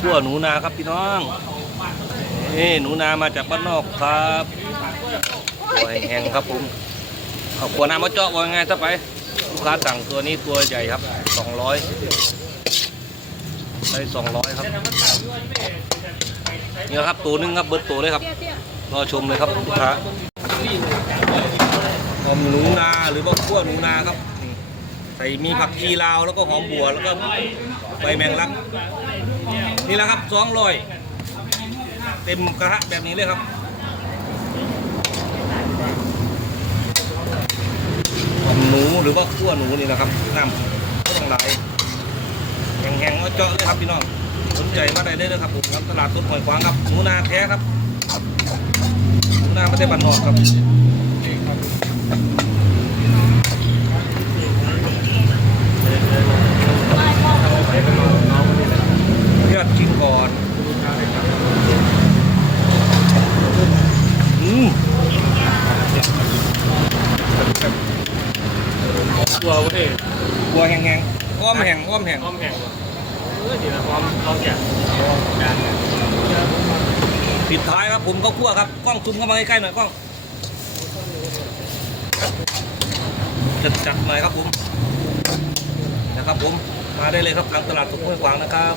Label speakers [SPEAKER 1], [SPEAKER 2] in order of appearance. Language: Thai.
[SPEAKER 1] ขั่วหนูนาครับพี่น้องนี่หนูนามาจากบ้านนอกครับตัวแห้งครับผมเอาขวดน้ำมาเจาะว่าไงถ้าไปลูกค้าสั่งตัวนี้ตัวใหญ่ครับสองร้อยได้สองร้อยครับเนี่ยครับตัวนึงครับเบิร์ตตัวเลยครับรอชมเลยครับลูกค้าหอมหนูนาหรือว่าขั่วหนูนาครับ ใส่มีผักชีลาวแล้วก็หอมบัวแล้วก็ใบแมงลัก นี่แหละครับสองร้อยเต็มกระทะแบบนี้เลยครับหนูหรือว่าขั่วหนูนี่นะครับน้ำก็ต้องไหลแห้งๆเอาเจาะเลยครับพี่น้องสนใจมาได้เลยนะครับผมครับตลาดสดหอยขวางครับหนูนาแท้ครับหน้าไม่ได้บันนอกครับยอดจริง ก่อนอืม
[SPEAKER 2] ตัวเว้ย
[SPEAKER 1] บัวแห้งๆอ้อมแห้งอ้อมแห้ง
[SPEAKER 2] พร้อมแข่งว่ะเออดีนะพร้อมพร้อมแข่ง
[SPEAKER 1] ปิดท้ายครับผมก็คั่วครับกล้องซูมเข้ามาใกล้ๆหน่อยกล้องจัดจัดๆหน่อยครับผมนะครับผมมาได้เลยครับหลังตลาดสุขห้วยขวางนะครับ